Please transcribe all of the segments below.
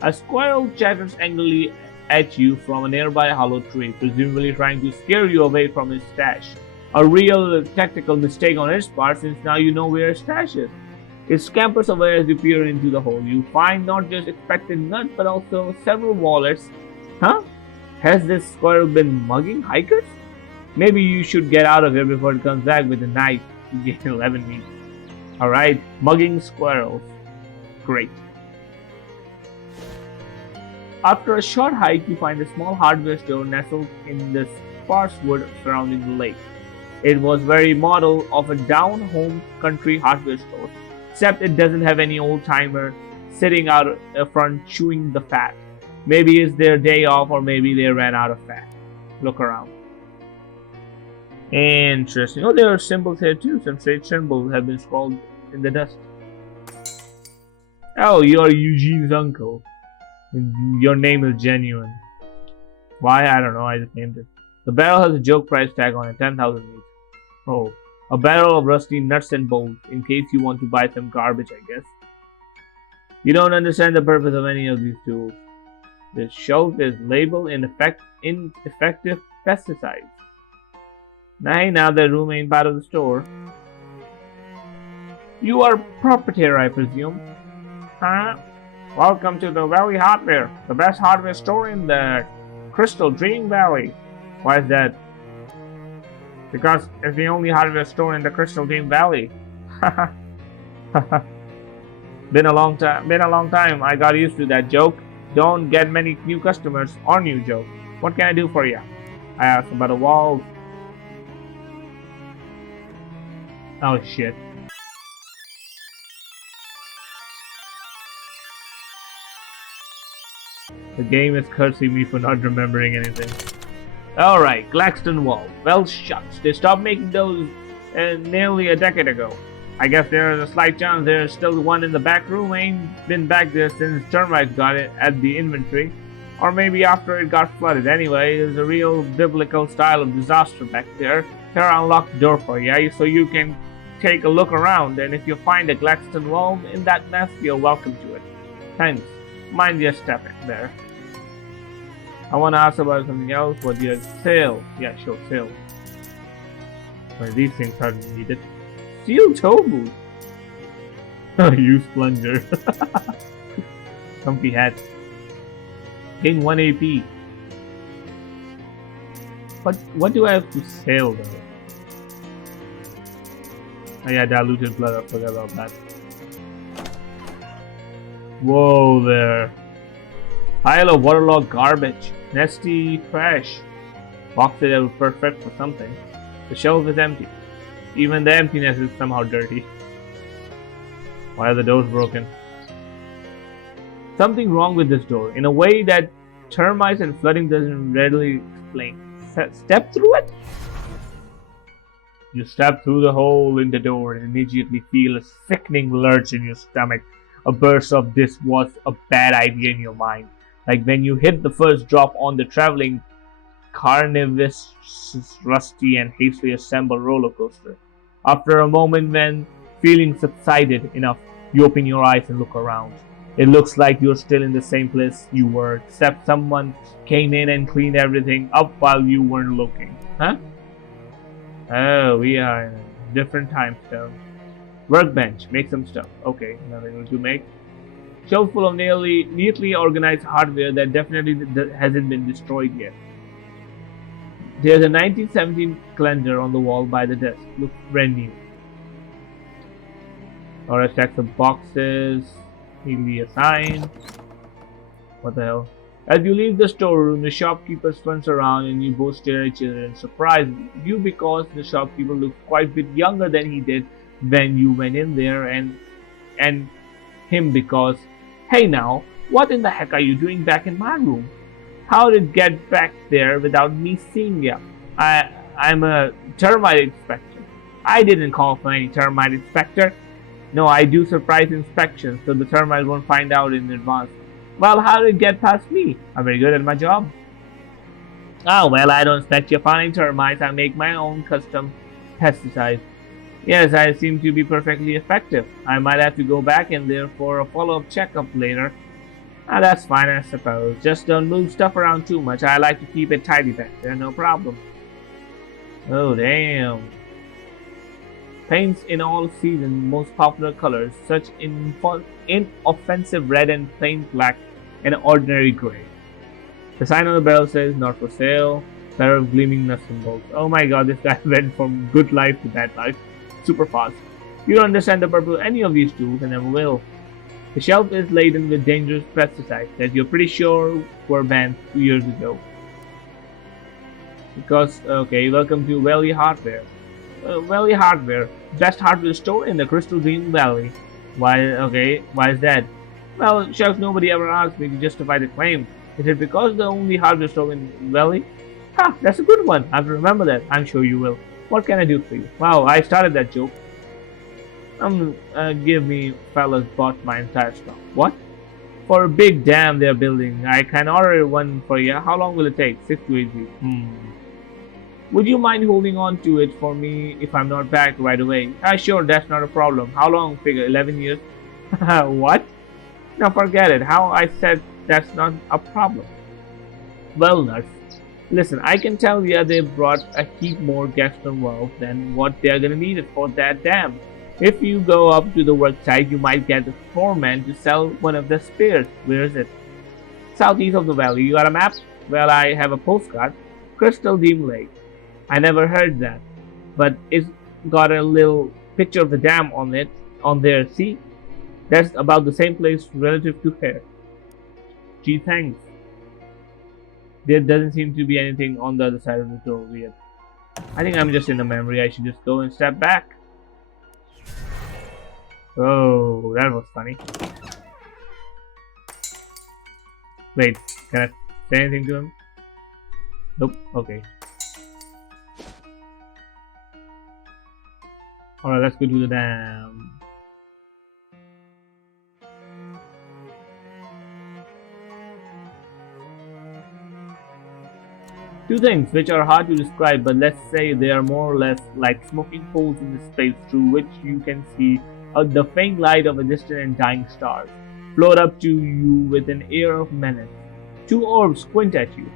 A squirrel chatters angrily at you from a nearby hollow tree, presumably trying to scare you away from his stash. A real tactical mistake on its part, since now you know where his stash is. It scampers away as you peer into the hole. You find not just expected nut, but also several wallets. Huh? Has this squirrel been mugging hikers? Maybe you should get out of here before it comes back with a knife. You gain 11 meat. Alright, mugging squirrels. Great. After a short hike, you find a small hardware store nestled in the sparse wood surrounding the lake. It was very model of a down-home country hardware store, except it doesn't have any old-timer sitting out front chewing the fat. Maybe it's their day off, or maybe they ran out of fat. Look around. Interesting. Oh, there are symbols here too. Some strange symbols have been scrawled in the dust. Oh, you're Eugene's uncle. Your name is genuine. Why? I don't know. I just named it. The barrel has a joke price tag on it, 10,000 each. Oh, a barrel of rusty nuts and bolts, in case you want to buy some garbage, I guess. You don't understand the purpose of any of these tools. This shelf is labeled ineffective pesticides. Now the room ain't part of the store. You are proprietor, I presume. Huh? Welcome to the Valley Hardware, the best hardware store in the Crystal Dream Valley. Why is that? Because it's the only hardware store in the Crystal Dream Valley. Been a long time. I got used to that joke. Don't get many new customers or new jokes. What can I do for you? I asked about the walls. Oh shit. The game is cursing me for not remembering anything. Alright, Glaxton Wall. Well, shucks. They stopped making those nearly a decade ago. I guess there is a slight chance there's still one in the back room. Ain't been back there since termites got it at the inventory. Or maybe after it got flooded. Anyway, there's a real biblical style of disaster back there. Here, I'll unlock the door for you so you can take a look around. And if you find a Glaxton Wall in that mess, you're welcome to it. Thanks. Mind your step there. I want to ask about something else. What do you have? Sail. Yeah, sure, sail. Well, these things are needed. Steel toe boot. Use plunger. Comfy hat. Gain 1 AP. What do I have to sail though? Oh yeah, diluted blood. I forgot about that. Whoa there. Pile of waterlogged garbage. Nasty trash. Boxes that were perfect for something. The shelf is empty. Even the emptiness is somehow dirty. Why are the doors broken? Something wrong with this door, in a way that termites and flooding doesn't readily explain. Step through it? You step through the hole in the door and immediately feel a sickening lurch in your stomach. A burst of this was a bad idea in your mind. Like when you hit the first drop on the traveling carnivorous, rusty and hastily assembled roller coaster. After a moment, when feeling subsided enough, you open your eyes and look around. It looks like you're still in the same place you were, except someone came in and cleaned everything up while you weren't looking. Huh? Oh, we are in a different time zone. Workbench, make some stuff. Okay, nothing to make. Shelf full of neatly organized hardware that definitely hasn't been destroyed yet. There's a 1917 calendar on the wall by the desk. Looks brand new. Or a stack of boxes, neatly assigned. What the hell? As you leave the storeroom, the shopkeeper turns around and you both stare at each other in surprise. You because the shopkeeper looks quite a bit younger than he did when you went in there, and him because, hey now, what in the heck are you doing back in my room? How did it get back there without me seeing you? I'm a termite inspector. I didn't call for any termite inspector. No, I do surprise inspections so the termites won't find out in advance. Well, how did it get past me? I'm very good at my job. Oh, well, I don't inspect your farming termites. I make my own custom pesticides. Yes, I seem to be perfectly effective. I might have to go back in there for a follow-up checkup later. Ah, that's fine, I suppose. Just don't move stuff around too much. I like to keep it tidy back there, no problem. Oh, damn. Paints in all seasons, most popular colors, such inoffensive red and plain black and ordinary gray. The sign on the barrel says, not for sale, pair of gleaming nuts and bolts. Oh my god, this guy went from good life to bad life. Super fast. You don't understand the purpose of any of these tools and never will. The shelf is laden with dangerous pesticides that you're pretty sure were banned 2 years ago. Because, okay, welcome to Valley Hardware. Valley Hardware, best hardware store in the Crystal Green Valley. Why is that? Well, shucks, nobody ever asked me to justify the claim. Is it because the only hardware store in Valley? Ha, that's a good one. I have to remember that. I'm sure you will. What can I do for you? Wow, I started that joke. Give me, fellas, bought my entire stock. What? For a big dam they're building. I can order one for you. How long will it take? 6 to 8 weeks. Would you mind holding on to it for me if I'm not back right away? Sure, that's not a problem. How long? Figure 11 years. What? Now forget it. How I said that's not a problem. Well, nurse, listen, I can tell you they brought a heap more Gaston Wells than what they're gonna need it for that dam. If you go up to the work site, you might get the foreman to sell one of the spares. Where is it? Southeast of the valley. You got a map? Well, I have a postcard. Crystal Deep Lake. I never heard that, but it's got a little picture of the dam on it, on there, see? That's about the same place relative to here. Gee, thanks. There doesn't seem to be anything on the other side of the door yet. I think I'm just in a memory. I should just go and step back. Oh, that was funny. Wait, can I say anything to him? Nope, okay. Alright, let's go to the dam. Two things which are hard to describe, but let's say they are more or less like smoking holes in the space through which you can see the faint light of a distant and dying star float up to you with an air of menace. Two orbs squint at you,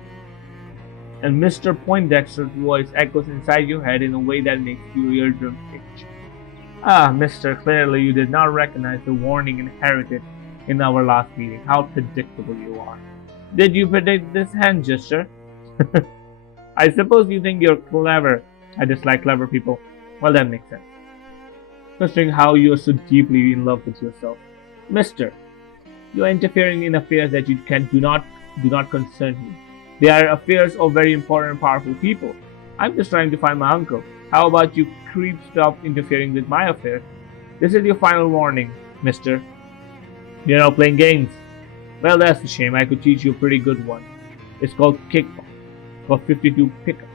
and Mr. Poindexter's voice echoes inside your head in a way that makes your eardrums itch. Ah, mister, clearly you did not recognize the warning inherited in our last meeting. How predictable you are. Did you predict this hand gesture? I suppose you think you're clever. I dislike clever people. Well, that makes sense, considering how you are so deeply in love with yourself. Mister, you are interfering in affairs that you do not concern you. They are affairs of very important and powerful people. I'm just trying to find my uncle. How about you creep stop interfering with my affairs? This is your final warning, mister. You're now playing games. Well, that's a shame. I could teach you a pretty good one. It's called Kickball, for 52 pickup.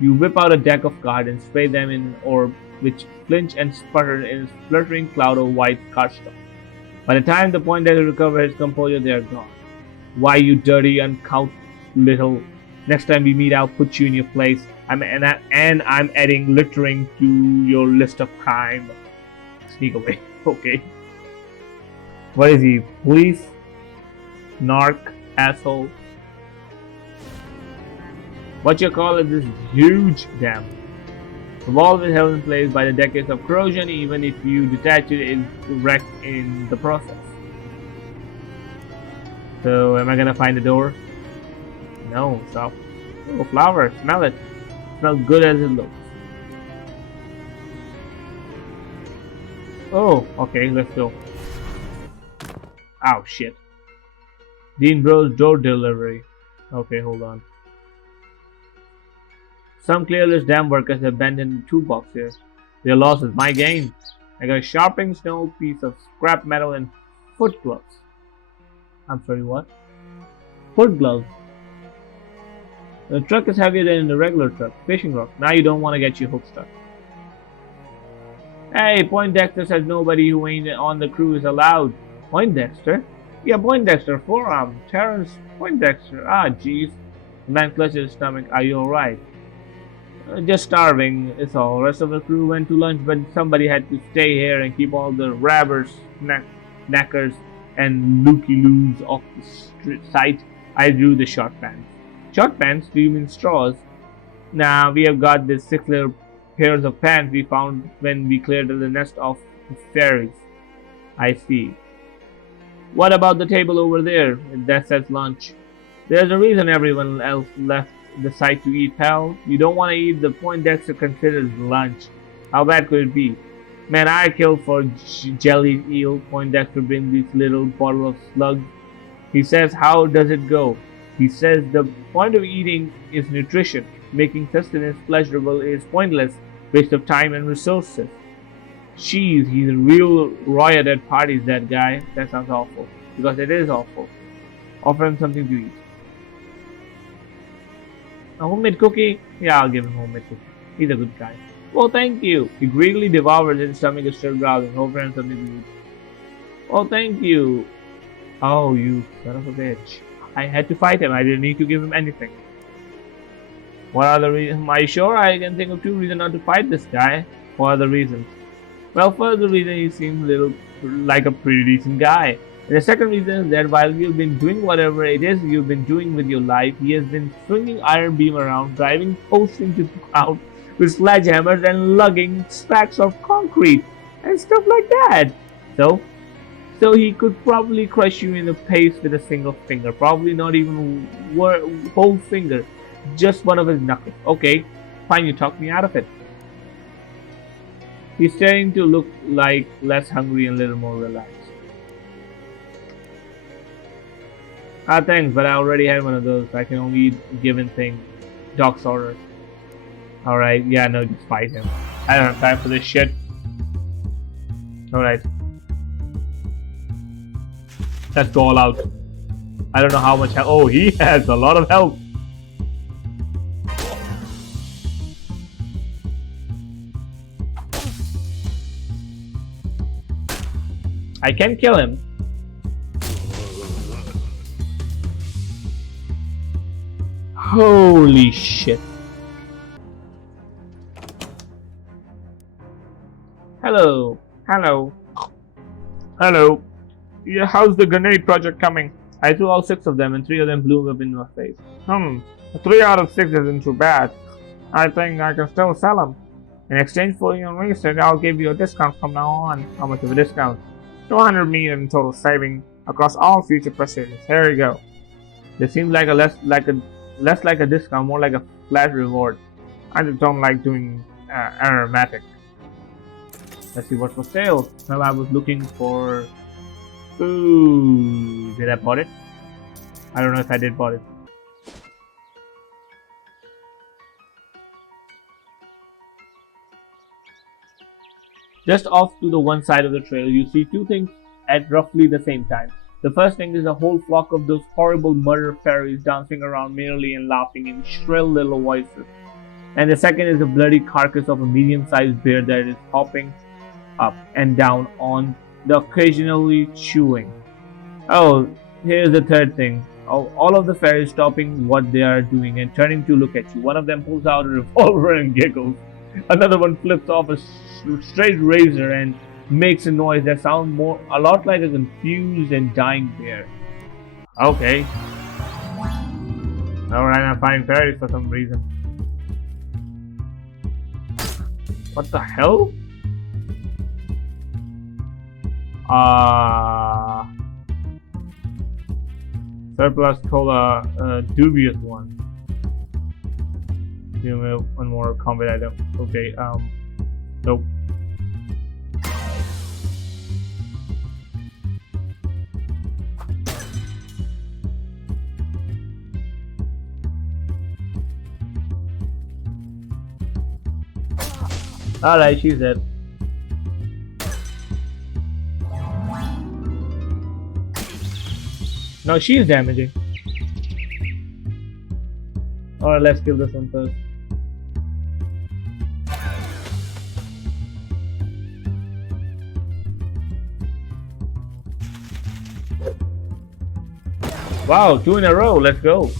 You whip out a deck of cards and spray them in an orb which flinch and sputter in a fluttering cloud of white cardstock. By the time the Poindexter recovers his composure, they are gone. Why, you dirty, uncouth little... Next time we meet, I'll put you in your place. I'm adding littering to your list of crime. Sneak away. Okay. What is he? Police? Narc? Asshole? What you call it? This huge dam. The wall is held in place by the decades of corrosion. Even if you detach it, it's wrecked in the process. So, am I gonna find the door? No, stop. Oh, flower, smell it. Smells good as it looks. Oh, okay, let's go. Ow, shit. Dean Bros door delivery. Okay, hold on. Some clearless dam workers have abandoned the toolbox here. Their loss is my gain. I got a sharpening stone, piece of scrap metal, and foot gloves. I'm sorry, what? Foot gloves. The truck is heavier than the regular truck. Fishing rod. Now you don't want to get your hook stuck. Hey, Poindexter says nobody who ain't on the crew is allowed. Poindexter? Yeah, Poindexter, forearm. Terrence Poindexter. Ah, jeez. The man clutches his stomach. Are you alright? Just starving, is all. Rest of the crew went to lunch, but somebody had to stay here and keep all the rabbers, knackers, and looky-loos of the sight, I drew the short pants. Short pants? Do you mean straws? Nah, we have got these 6 little pairs of pants we found when we cleared the nest of the fairies. I see. What about the table over there? That says lunch. There's a reason everyone else left the site to eat, pal. You don't want to eat the Poindexter considers lunch. How bad could it be? Man, I killed for jellied eel. Poindexter brings this little bottle of slugs. He says, how does it go? He says the point of eating is nutrition. Making sustenance pleasurable is pointless, waste of time and resources. Jeez, he's a real riot at parties, that guy. That sounds awful. Because it is awful. Offer him something to eat. A homemade cookie? Yeah, I'll give him a homemade cookie. He's a good guy. Oh, thank you. He greedily devours it, his stomach is still growling. Offer him something to eat. Oh, thank you. Oh, you son of a bitch. I had to fight him. I didn't need to give him anything. What are the reasons? Am I sure? I can think of 2 reasons not to fight this guy. What are the reasons? Well, first the reason he seems like a pretty decent guy. And the second reason is that while you've been doing whatever it is you've been doing with your life, he has been swinging iron beam around, driving posts into the ground with sledgehammers and lugging stacks of concrete and stuff like that. So he could probably crush you in the face with a single finger. Probably not even whole finger. Just one of his knuckles. Okay, fine, you talked me out of it. He's starting to look like less hungry and a little more relaxed. Ah, thanks, but I already had one of those. I can only eat given things. Doc's orders. Alright, yeah, no, just fight him. I don't have time for this shit. Alright. Let's go all out. I don't know how much health. Oh, he has a lot of health. I can kill him. Holy shit. Hello. Hello. Hello. Yeah, how's the grenade project coming? I threw all 6 of them and 3 of them blew up in my face. 3 out of 6 isn't too bad. I think I can still sell them. In exchange for your research, I'll give you a discount from now on. How much of a discount? 200 million in total saving across all future purchases. Here you go. This seems like less like a discount, more like a flat reward. I just don't like doing aromatic. Let's see what's for sale. Well, I was looking for. Ooh, did I bought it? I don't know if I did bought it. Just off to the one side of the trail, you see 2 things at roughly the same time. The first thing is a whole flock of those horrible murder fairies dancing around merrily and laughing in shrill little voices. And the second is the bloody carcass of a medium-sized bear that is hopping up and down on the occasionally chewing. Oh, here's the third thing. All of the fairies stopping what they are doing and turning to look at you. One of them pulls out a revolver and giggles. Another one flips off a straight razor and makes a noise that sounds a lot like a confused and dying bear. Okay. Alright, I'm finding fairies for some reason. What the hell? Surplus cola, dubious one. Give me one more combat item. Okay, nope. Alright, she's dead. No, she's damaging. Alright, let's kill this one first. Wow, 2 in a row, let's go.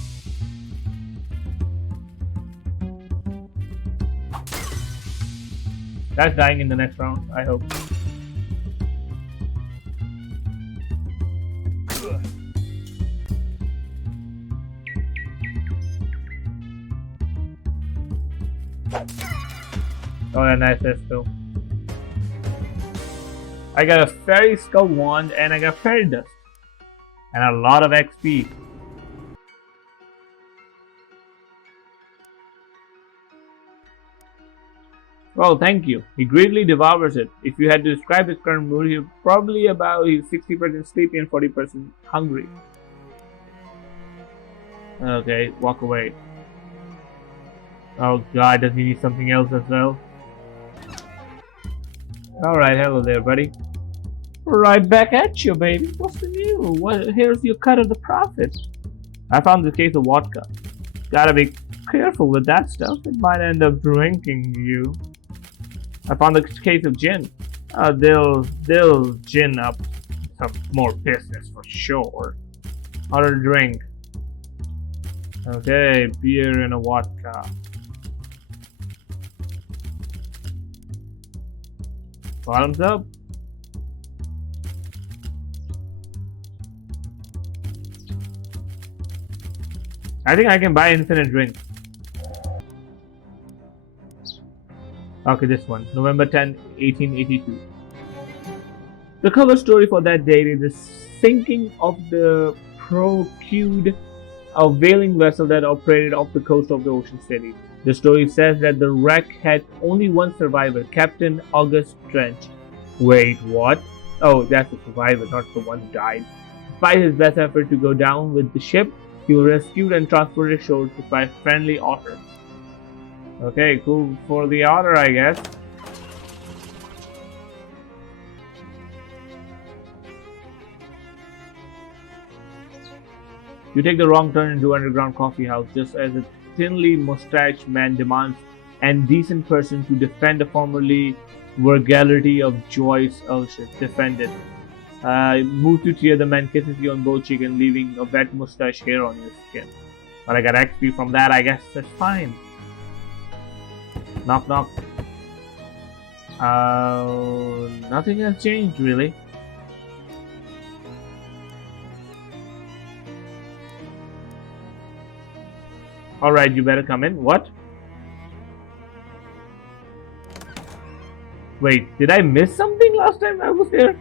That's dying in the next round, I hope. Oh, a nice though. I got a fairy skull wand and I got fairy dust. And a lot of XP. Well, thank you. He greedily devours it. If you had to describe his current mood, he's probably about 60% sleepy and 40% hungry. Okay, walk away. Oh god, does he need something else as well? Alright, hello there, buddy. Right back at you, baby. What's the news? Here's your cut of the profit. I found this case of vodka. Gotta be careful with that stuff. It might end up drinking you. I found a case of gin. They'll gin up some more business for sure. Order a drink. Okay, beer and a vodka. Bottoms up. I think I can buy infinite drinks. Okay, this one. November 10, 1882. The cover story for that date is the sinking of the Procure, a whaling vessel that operated off the coast of the Ocean City. The story says that the wreck had only one survivor, Captain August Trench. Wait, what? Oh, that's the survivor, not the one who died. Despite his best effort to go down with the ship, he was rescued and transported ashore by a friendly otter. Okay, cool for the otter, I guess. You take the wrong turn into underground coffee house just as a thinly mustached man demands an decent person to defend the formerly vulgarity of Joyce Ulshett. Defended. Move to tear, the man kisses you on both cheeks and leaving a wet mustache hair on your skin. But I got XP from that, I guess that's fine. Knock knock. Nothing has changed really. Alright, you better come in. What? Wait, did I miss something last time I was here?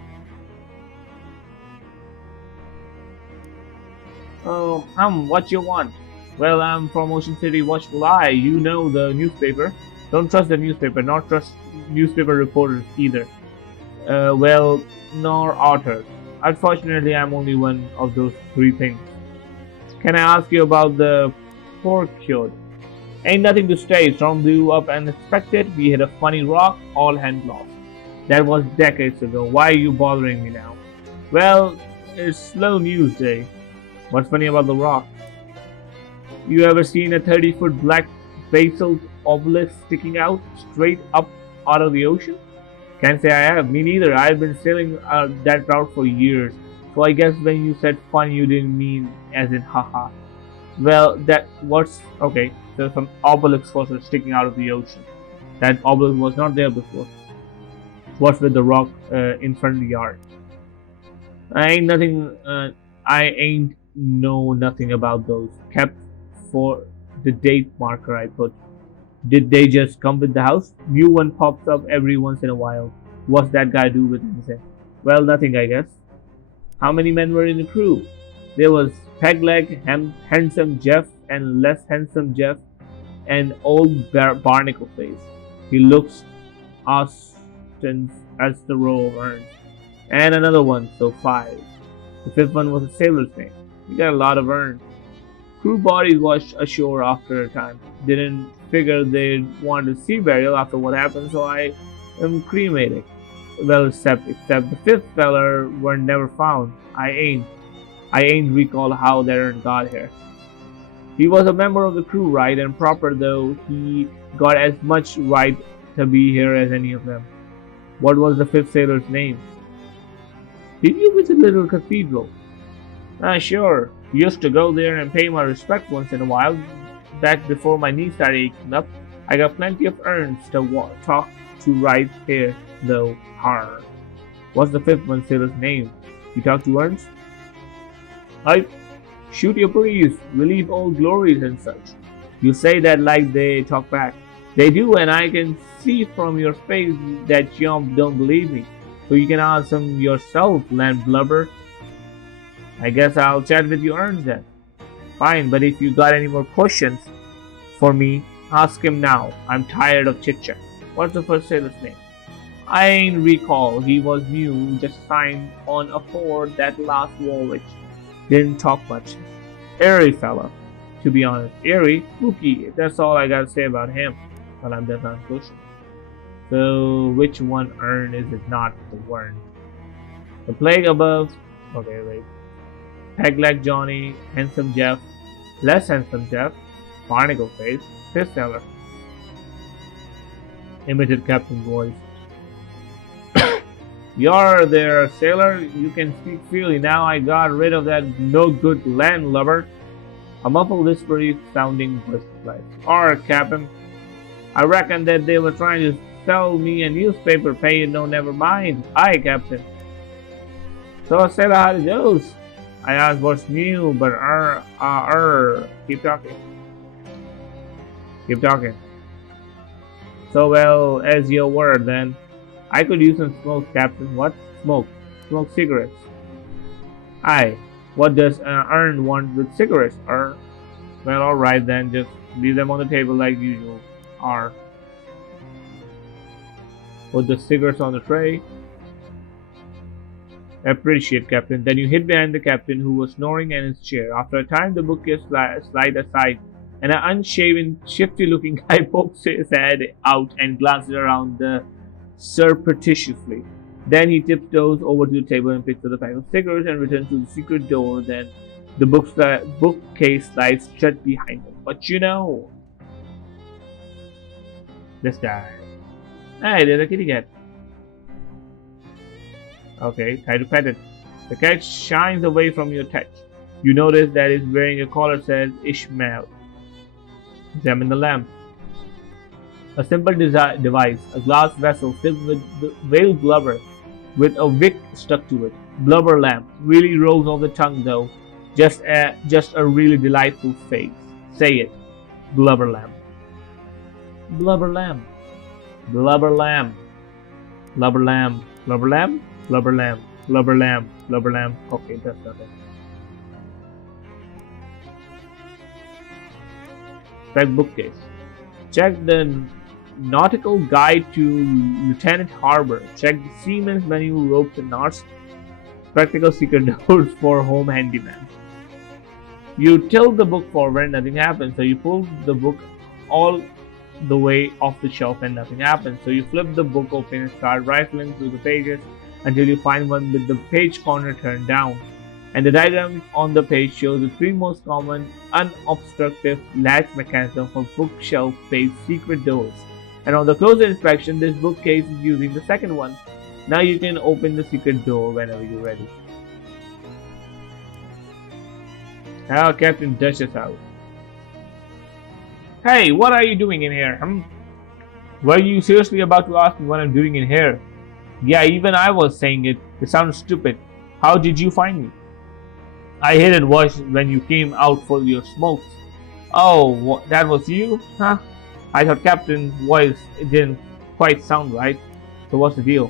Oh, what you want? Well, I'm from Ocean City, Watchful Eye. You know the newspaper. Don't trust the newspaper, not trust newspaper reporters either. Well, nor authors. Unfortunately, I'm only one of those three things. Can I ask you about the Procure? Ain't nothing to stay. Storm blew up unexpected. We hit a funny rock. All hands lost. That was decades ago. Why are you bothering me now? Well, it's slow news day. What's funny about the rock? You ever seen a 30-foot black basalt obelisk sticking out straight up out of the ocean? Can't say I have. Me neither. I've been sailing that route for years. So I guess when you said fun, you didn't mean as in haha. Well, that was okay. So some obelisk was sticking out of the ocean. That obelisk was not there before. What's with the rock in front of the yard? I ain't know nothing about those. Kept for the date marker I put. Did they just come with the house? New one pops up every once in a while. What's that guy do with himself? Well, nothing, I guess. How many men were in the crew? There was Pegleg, Handsome Jeff, and Less Handsome Jeff, and Old Barnacle Face. He looks ostentatious as the row of urns. And another one, so 5. The 5th one was a sailor's name. We got a lot of urns. Crew bodies washed ashore after a time. Didn't figure they'd want a sea burial after what happened, so I am cremated. Well, except the 5th feller were never found. I ain't recall how that urn got here. He was a member of the crew, right, and proper though he got as much right to be here as any of them. What was the 5th sailor's name? Did you visit Little Cathedral? Sure. Used to go there and pay my respect once in a while. Back before my knees started aching up. I got plenty of urns to talk to right here, though. Har. What's the 5th one sailor's name? You talk to urns? Like, shoot your breeze, relieve all glories and such. You say that like they talk back. They do, and I can see from your face that you don't believe me. So you can ask them yourself, land blubber. I guess I'll chat with you Ernst then. Fine, but if you got any more questions for me, ask him now. I'm tired of chit chat. What's the first sailor's name? I ain't recall. He was new, just signed on aboard that last voyage. Didn't talk much. Airy fella, to be honest. Airy, spooky. That's all I gotta say about him. Well, I'm done on question. So, which one Ern is it not the Wern? The plague above. Okay, wait. Pegleg Johnny, handsome Jeff, less handsome Jeff, barnacle face, fish seller. Imitated captain's voice. You're there, sailor. You can speak freely now. I got rid of that no good landlubber. A muffled, whispery sounding voice replies. Alright, Captain. I reckon that they were trying to sell me a newspaper. Pay it, no, never mind. Aye, Captain. So, sailor, how it goes? I asked what's new, but keep talking. Keep talking. So, well, as your word, then. I could use some smoke, Captain. What? Smoke. Smoke cigarettes. Aye. What does Ern want with cigarettes, Well, alright then. Just leave them on the table like usual. Put the cigarettes on the tray. Appreciate, Captain. Then you hid behind the captain, who was snoring in his chair. After a time, the bookcase slid aside, and an unshaven, shifty-looking guy pokes his head out and glances around surreptitiously. Then he tiptoes over to the table and picks up the pack of cigarettes and returns to the secret door. Then the bookcase slides shut behind him. But you know, this guy. Hey, there's a kitty cat. Okay, try to pet it. The cat shines away from your touch. You notice that it's wearing a collar that says Ishmael. Examine the lamp. A simple device, a glass vessel filled with whale blubber with a wick stuck to it. Blubber lamp. Really rolls off the tongue though. Just a really delightful face. Say it. Blubber lamp. Blubber lamp. Blubber lamp. Blubber lamp. Blubber lamp. Blubber lamp. Blubber lamp. Blubber lamp. Okay, that's nothing. Check bookcase. Check the nautical guide to Lieutenant Harbor. Check the seaman's menu, ropes and knots. Practical secret doors for home handyman. You tilt the book forward, nothing happens. So you pull the book all the way off the shelf and nothing happens. So you flip the book open and start rifling through the pages until you find one with the page corner turned down. And the diagram on the page shows the three most common unobstructive latch mechanism for bookshelf-based secret doors. And on the closer inspection, this bookcase is using the second one. Now you can open the secret door whenever you're ready. Now Captain dashes out. Hey, what are you doing in here? Were you seriously about to ask me what I'm doing in here? Yeah, even I was saying it. It sounds stupid. How did you find me? I heard it was when you came out for your smokes. Oh, that was you? Huh? I thought Captain's voice didn't quite sound right. So what's the deal?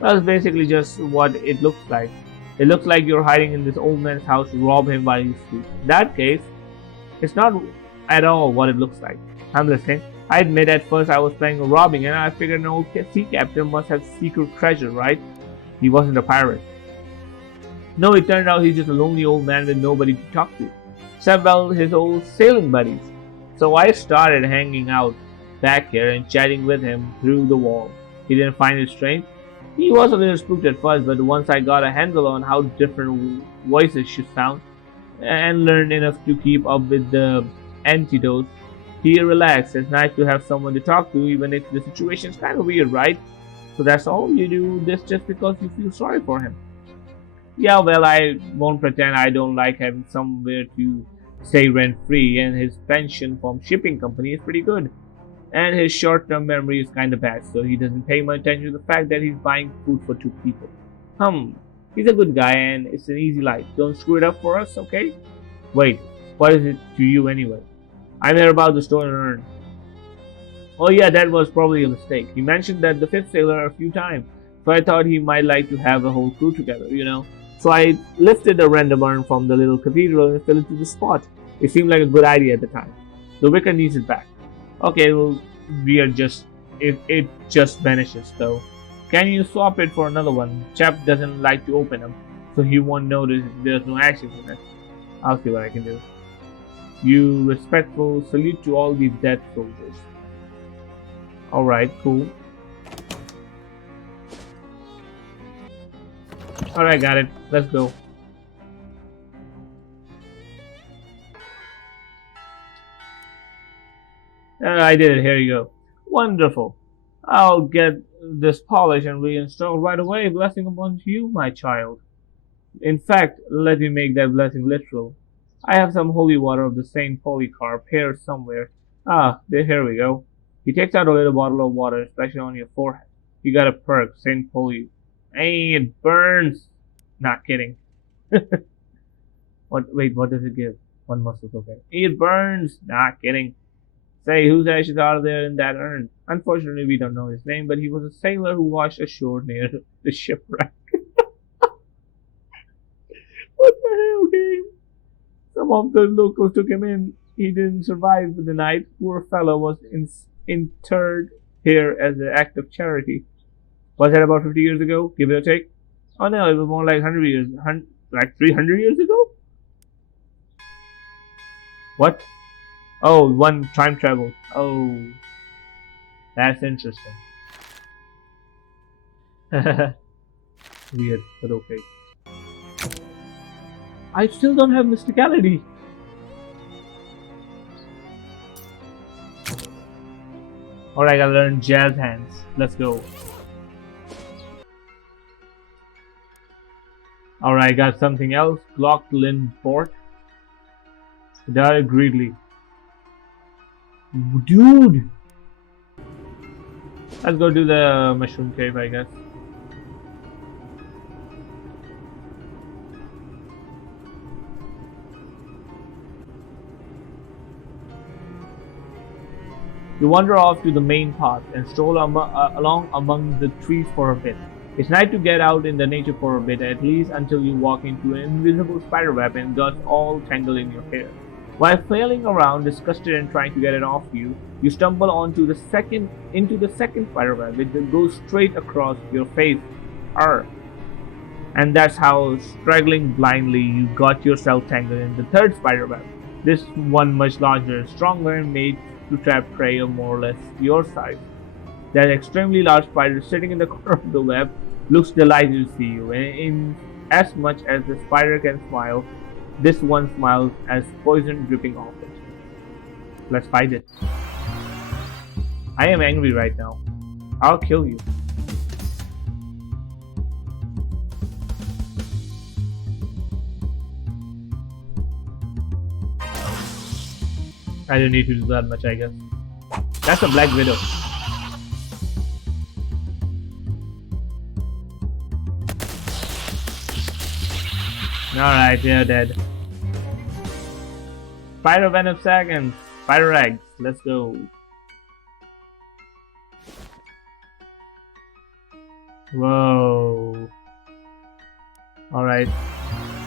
Well, it's basically just what it looks like. It looks like you're hiding in this old man's house to rob him while he's asleep. In that case, it's not at all what it looks like. I'm listening. I admit at first I was playing a robbing and I figured an old sea captain must have secret treasure, right? He wasn't a pirate. No, it turned out he's just a lonely old man with nobody to talk to. Except, well, his old sailing buddies. So I started hanging out back here and chatting with him through the wall. He didn't find it strange. He was a little spooked at first, but once I got a handle on how different voices should sound and learned enough to keep up with the antidote, he relaxed. It's nice to have someone to talk to, even if the situation's kind of weird, right? So that's all. You do this just because you feel sorry for him. Yeah, well, I won't pretend I don't like having somewhere to stay rent-free, and his pension from shipping company is pretty good. And his short-term memory is kinda bad, so he doesn't pay much attention to the fact that he's buying food for two people. He's a good guy and it's an easy life. Don't screw it up for us, okay? Wait, what is it to you anyway? I'm here about the stolen urn. Oh yeah, that was probably a mistake. He mentioned that the fifth sailor a few times, so I thought he might like to have the whole crew together, you know. So I lifted a random urn from the little cathedral and fell into the spot. It seemed like a good idea at the time. The wicker needs it back. Okay, well, it just vanishes though. Can you swap it for another one? Chap doesn't like to open them, so he won't notice if there's no action in it. I'll see what I can do. You respectful salute to all these dead soldiers. Alright, cool. Alright, got it. Let's go. I did it. Here you go. Wonderful. I'll get this polished and reinstalled right away. Blessing upon you, my child. In fact, let me make that blessing literal. I have some holy water of the Saint Polycarp here somewhere. Ah, here we go. He takes out a little bottle of water, especially on your forehead. You got a perk, Saint Poly. Hey, it burns. Not kidding. Wait, what does it give? One muscle, okay. It burns. Not kidding. Say, whose ashes are there in that urn? Unfortunately, we don't know his name, but he was a sailor who washed ashore near the shipwreck. What the hell, game? Some of the locals took him in. He didn't survive the night. Poor fellow was interred here as an act of charity. Was that about 50 years ago? Give it a take? Oh no, it was more like 100 years. Like 300 years ago? What? Oh, one time travel. Oh, that's interesting. Weird, but okay. I still don't have mysticality. Alright, I gotta learn jazz hands. Let's go. Alright, got something else. Glock Port. Die greedily. Dude! Let's go do the mushroom cave, I guess. You wander off to the main path and stroll along among the trees for a bit. It's nice to get out in the nature for a bit, at least until you walk into an invisible spiderweb and got all tangled in your hair. While flailing around, disgusted and trying to get it off you, you stumble into the second spiderweb, which goes straight across your face. And that's how, struggling blindly, you got yourself tangled in the third spiderweb. This one much larger, stronger, and made to trap prey of more or less your size. That extremely large spider sitting in the corner of the web looks delighted to see you, and in as much as the spider can smile, this one smiles as poison dripping off it. Let's fight it. I am angry right now. I'll kill you. I don't need to do that much, I guess. That's a Black Widow. Alright, they're dead. Spider Venom seconds. Spider eggs. Let's go. Whoa. Alright.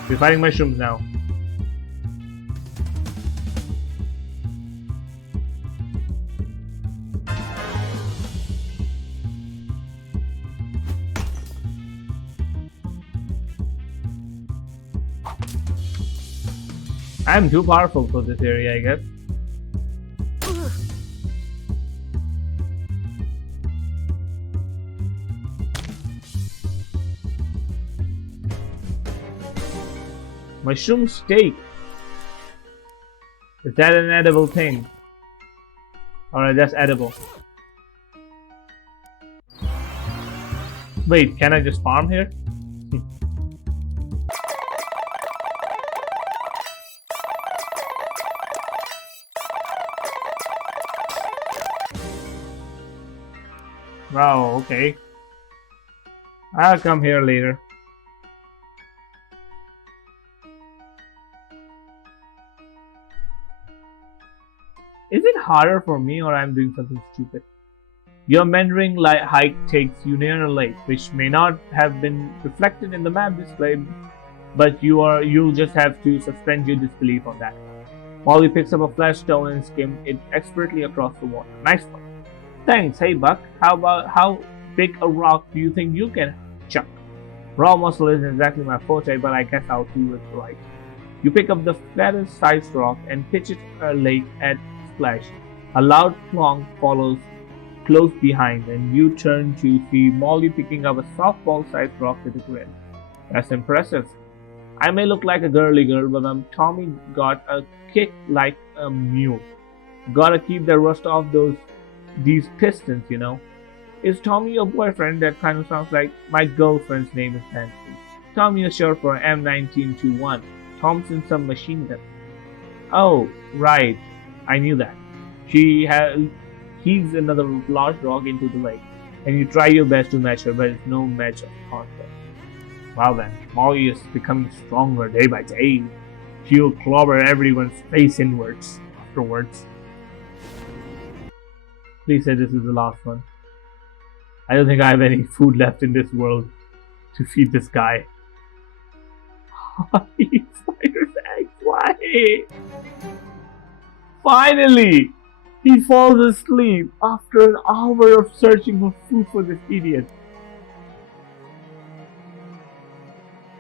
We're fighting mushrooms now. I'm too powerful for this area, I guess. Mushroom steak. Is that an edible thing? Alright, that's edible. Wait, can I just farm here? Wow, okay. I'll come here later. Is it harder for me or I'm doing something stupid? Your meandering hike takes you near a lake, which may not have been reflected in the map display, but you'll just have to suspend your disbelief on that. Molly picks up a flat stone and skims it expertly across the water. Nice one. Thanks. Hey Buck, how big a rock do you think you can chuck? Raw muscle isn't exactly my forte, but I guess I'll do it right. You pick up the flattest sized rock and pitch it a lake at splash. A loud plonk follows close behind, and you turn to see Molly picking up a softball-sized rock with a grin. That's impressive. I may look like a girly girl, but Tommy got a kick like a mule. Gotta keep the rust off these pistons, you know. Is Tommy your boyfriend? That kind of sounds like my girlfriend's name is Nancy. Tommy is short for M1921. Thompson submachine gun. Oh, right. I knew that. She heaves another large rock into the lake, and you try your best to match her, but it's no match of contest. Wow then, Molly is becoming stronger day by day. She'll clobber everyone's face inwards afterwards. Please say this is the last one. I don't think I have any food left in this world to feed this guy. Spider's eggs, why? Finally! He falls asleep after an hour of searching for food for this idiot.